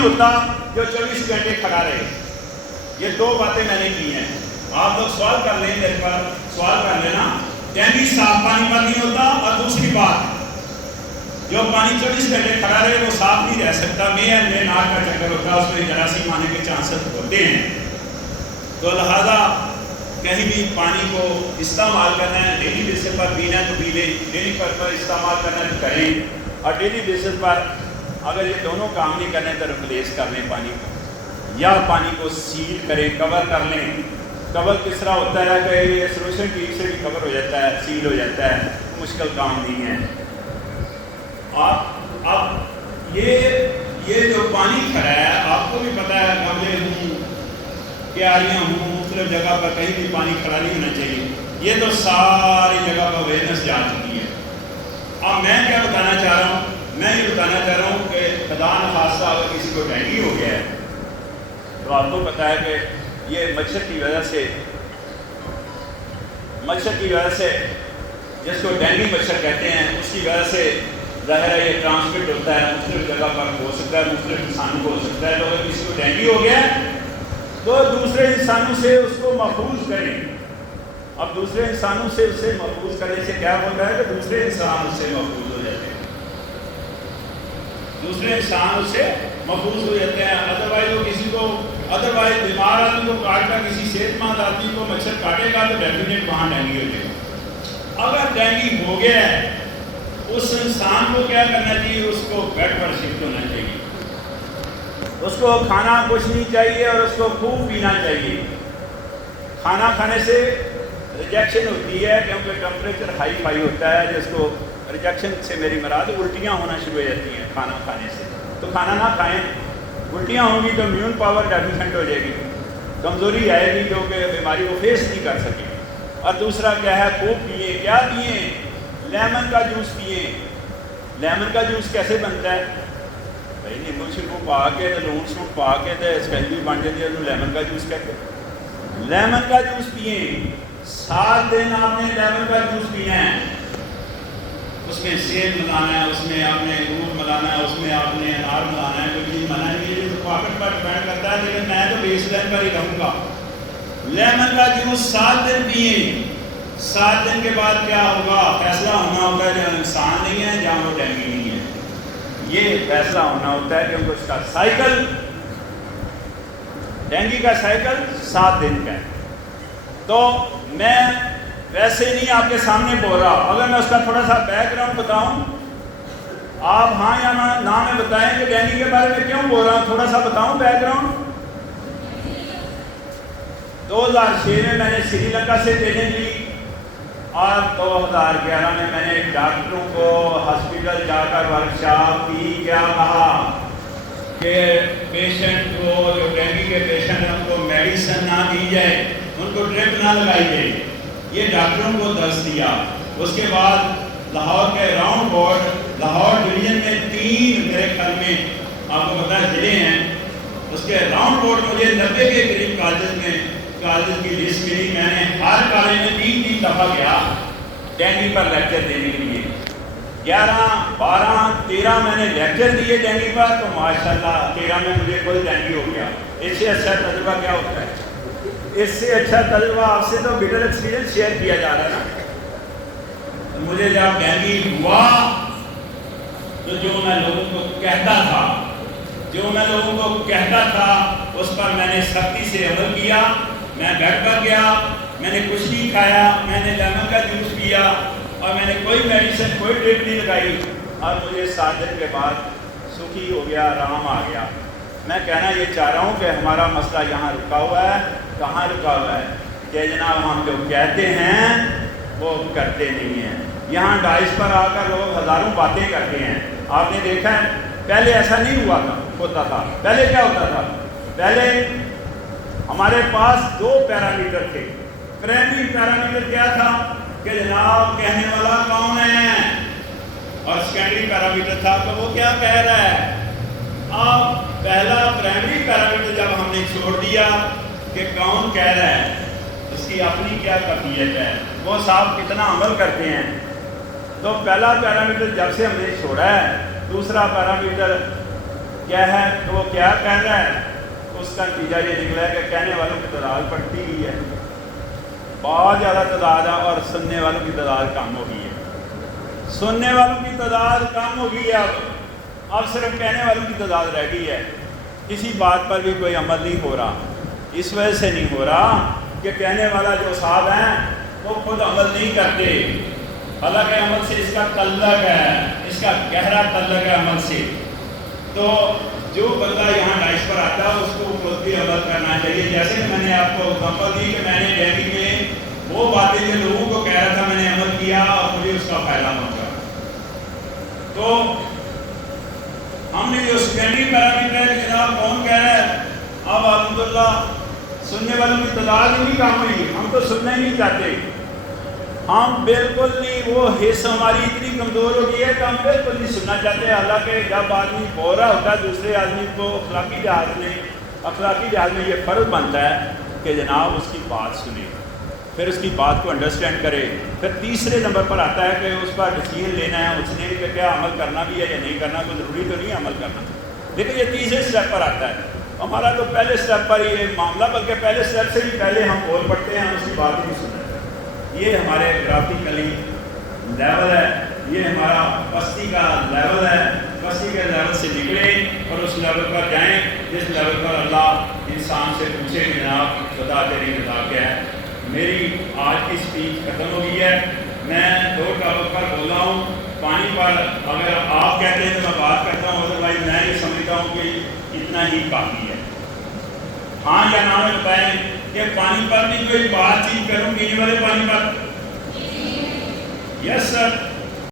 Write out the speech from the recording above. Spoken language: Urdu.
نہیں ہوتا جو 24 گھنٹے کھڑا رہے. یہ دو باتیں میں نے کی ہیں. آپ لوگ سوال کر لیں, میرے پر سوال کر لینا. ٹینکی صاف پانی پر نہیں ہوتا, اور دوسری بات جو پانی 24 گھنٹے کھڑا رہے وہ صاف نہیں رہ سکتا. میں ناک کا چکر ہوتا ہے, اس میں جراثیم آنے کے چانسز ہوتے ہیں. تو لہذا کہیں بھی پانی کو استعمال کرنا ہے, ڈیلی بیسس پر پینا ہے تو پی لیں, ڈیلی پر استعمال کرنا ہے تو کریں, اور ڈیلی بیسس پر اگر یہ دونوں کام نہیں کرنے تو ریپلیس کر لیں پانی کو, یا پانی کو سیل کریں, کور کر لیں. کور کس طرح ہوتا ہے کہ یہ سلوشن ٹیپ سے بھی کور ہو جاتا ہے, سیل ہو جاتا ہے, مشکل کام نہیں ہے. اب یہ جو پانی کھڑا ہے آپ کو بھی پتہ ہے, گملے ہوں, کیاریاں ہوں, مختلف جگہ پر کہیں بھی پانی کھڑا نہیں ہونا چاہیے. یہ تو ساری جگہ پر اویئرنیس جا چکی ہے. اب میں کیا بتانا چاہ رہا ہوں, میں یہ بتانا چاہ رہا ہوں کہ خدا نخواستہ اگر کسی کو ڈینگی ہو گیا ہے تو آپ کو پتہ ہے کہ یہ مچھر کی وجہ سے جس کو ڈینگی مچھر کہتے ہیں اس کی وجہ سے ظاہر ہے یہ ٹرانسمٹ ہوتا ہے, مختلف جگہ پر ہو سکتا ہے, مختلف انسانوں کو ہو سکتا ہے. تو اگر کسی کو ڈینگی ہو گیا ہے تو دوسرے انسانوں سے اس کو محفوظ کریں. اب دوسرے انسانوں سے اسے محفوظ کرنے سے کیا ہوتا ہے کہ دوسرے انسان اس سے محفوظ ہو جاتے ہیں, دوسرے انسان اس سے محفوظ ہو جاتے ہیں. ادروائز بیمار آدمی کو کاٹ کر کسی صحت مند آدمی کو مچھر کاٹے گا تو ڈیفینیٹ وہاں ڈینگی ہو جائے گا. اگر ڈینگی ہو گیا ہے اس انسان کو کیا کرنا چاہیے, اس کو بیڈ پر شفٹ ہونا چاہیے, اس کو کھانا کچھ نہیں چاہیے اور اس کو خوب پینا چاہیے. کھانا کھانے سے ریجیکشن ہوتی ہے کیونکہ ٹمپریچر ہائی فائی ہوتا ہے, جس کو ریجیکشن سے میری مراد الٹیاں ہونا شروع ہو جاتی ہیں کھانا کھانے سے. تو کھانا نہ کھائیں, الٹیاں ہوں گی تو امیون پاور ڈیفیشنٹ ہو جائے گی, کمزوری آئے گی جو کہ بیماری کو فیس نہیں کر سکے. اور دوسرا کیا ہے, خوب پئیں. کیا پئیں؟ لیمن کا جوس پئیں. لیمن کا جوس کیسے بنتا ہے بھائی, نیمبو شمبو پا کے لون سوٹ پا کے اسکنجی بن جاتی ہے, لیمن کا جوس کہتے ہیں. لیمن کا جوس پئیں. 7 دن آپ نے لیمن کا جوس پینا ہے. اس میں سیب ملانا ہے, اس میں آپ نے انگور ملانا ہے, اس میں آپ نے انار ملانا ہے, کوئی چیز ملانا ہے. یہ تو پاکٹ پر ڈپینڈ کرتا ہے, لیکن میں تو بیس لائن پر ہی رہوں گا. لیمن کا جوس 7 دن پئیں. 7 دن کے بعد کیا ہوگا, فیصلہ ہونا ہوتا ہے جو انسان نہیں ہے جہاں وہ ڈینگی نہیں ہے. یہ فیصلہ ہونا ہوتا ہے کیونکہ اس کا سائیکل, ڈینگی کا سائیکل 7 دن کا ہے. تو میں ویسے نہیں آپ کے سامنے بول رہا, اگر میں اس کا تھوڑا سا بیک گراؤنڈ بتاؤں, آپ ہاں یا نہ میں بتائیں کہ ڈینگی کے بارے میں کیوں بول رہا ہوں. تھوڑا سا بتاؤں بیک گراؤنڈ. 2006 میں نے سری لنکا سے ٹریننگ لی, اور 2011 میں نے ڈاکٹروں کو ہاسپٹل جا کر ورکشاپ کی. کیا کہا کہ پیشنٹ کو, جو ڈینگی کے پیشنٹ ہیں ان کو میڈیسن نہ دی جائے, ان کو ڈرپ نہ لگائی جائے. یہ ڈاکٹروں کو درس دیا. اس کے بعد لاہور کے راؤنڈ بورڈ, لاہور ڈویژن میں 3 میرے خیال میں آپ کو پتہ ہے ضلع ہیں, اس کے راؤنڈ بورڈ مجھے 90 کے قریب کالج کی لسٹ ملی. میں نے ہر کالج میں 3 دفعہ گیا ڈینگی پر لیکچر دینے کے لیے. 11, 12, 13 میں نے لیکچر دیے ڈینگی پر, تو ماشاءاللہ 13 میں مجھے خود ڈینگی ہو گیا. اس سے اچھا تجربہ کیا ہوتا ہے, اس سے اچھا تجربہ آپ سے تو بٹر ایکسپیرینس شیئر کیا جا رہا ہے نا. مجھے جب ڈینگی ہوا تو جو میں لوگوں کو کہتا تھا اس پر میں نے سختی سے عمل کیا. میں بیڈ پر گیا, میں نے کچھ نہیں کھایا, میں نے لیمن کا جوس پیا, اور میں نے کوئی میڈیسن, کوئی ڈرپ نہیں لگائی, اور مجھے 7 دن کے بعد سکھی ہو گیا, آرام آ گیا. میں کہنا یہ چاہ رہا ہوں کہ ہمارا مسئلہ یہاں رکا ہوا ہے. کہاں رکا ہوا ہے کہ جناب ہم جو کہتے ہیں وہ کرتے نہیں ہیں. یہاں ڈائس پر آ کر لوگ ہزاروں باتیں کرتے ہیں. آپ نے دیکھا ہے پہلے ایسا نہیں ہوتا تھا. پہلے کیا ہوتا تھا, پہلے ہمارے پاس 2 پیرامیٹر تھے. پرائمری پیرامیٹر کیا تھا کہ جناب کہنے والا کون ہے, اور سیکنڈری پیرامیٹر تھا تو وہ کیا کہہ رہا ہے. اب پہلا پرائمری پیرامیٹر جب ہم نے چھوڑ دیا کہ کون کہہ رہا ہے, اس کی اپنی کیا کیفیت ہے, وہ صاحب کتنا عمل کرتے ہیں. تو پہلا پیرامیٹر جب سے ہم نے چھوڑا ہے, دوسرا پیرامیٹر کیا ہے کہ وہ کیا کہہ رہا ہے، اس کا نتیجہ یہ نکلا ہے کہ کہنے والوں کی تعداد بڑھتی ہی ہے، بہت زیادہ تعداد ہے، اور سننے والوں کی تعداد کم ہو گئی ہے، سننے والوں کی تعداد کم ہو گئی ہے، اب صرف کہنے والوں کی تعداد رہ گئی ہے۔ کسی بات پر بھی کوئی عمل نہیں ہو رہا، اس وجہ سے نہیں ہو رہا کہ کہنے والا جو صاحب ہیں وہ خود عمل نہیں کرتے، حالانکہ عمل سے اس کا تعلق ہے، اس کا گہرا تعلق ہے عمل سے۔ تو جو بندہ یہاں ڈائش پر آتا ہے اس کو خود بھی عمل کرنا چاہیے، جیسے کہ میں نے آپ کو ایگزامپل دی کہ میں نے ڈیلی میں وہ باتیں جو لوگوں کو کہہ رہا تھا میں نے عمل کیا اور مجھے اس کا فائدہ پہنچا۔ تو ہم نے جو سیکنڈری پیرامیٹر ہے جناب کون کہہ رہا ہے، اب الحمدللہ سننے والوں کی تعداد ہی نہیں کم ہوئی، ہم تو سننا ہی نہیں چاہتے، ہم بالکل نہیں، وہ حص ہماری اتنی کمزور ہو گئی ہے کہ ہم بالکل نہیں سننا چاہتے۔ حالانکہ جب آدمی بول رہا ہوتا ہے دوسرے آدمی کو اخلاقی لحاظ میں یہ فرض بنتا ہے کہ جناب اس کی بات سنے، پھر اس کی بات کو انڈرسٹینڈ کرے، پھر تیسرے نمبر پر آتا ہے کہ اس پر ڈیسیژن لینا ہے، اس نے کہ کیا عمل کرنا بھی ہے یا نہیں کرنا، کوئی ضروری تو نہیں عمل کرنا، لیکن یہ تیسرے سٹیپ پر آتا ہے۔ ہمارا تو پہلے سٹیپ پر یہ معاملہ، بلکہ پہلے سٹیپ سے بھی پہلے ہم بول پڑتے ہیں، ہم اس کی بات ہی نہیں سنتے۔ یہ ہمارے گرافیکلی لیول ہے، یہ ہمارا پستی کا لیول ہے، پستی کے لیول سے نکلیں اور اس لیول پر جائیں جس لیول پر اللہ انسان سے پوچھے کہ جناب بتا تیری رضا کیا ہے۔ میری آج کی اسپیچ ختم ہو گئی ہے، میں 2 ٹاپک پر بول رہا ہوں۔ پانی پر اگر آپ کہتے ہیں تو میں بات کرتا ہوں، ادروائز میں یہ سمجھتا ہوں کہ اتنا ہی کافی ہے۔ ہاں یا نہ میں بتائیں کہ پانی پر بھی کوئی بات چیت کروں، پینے والے پانی پر؟ یس سر۔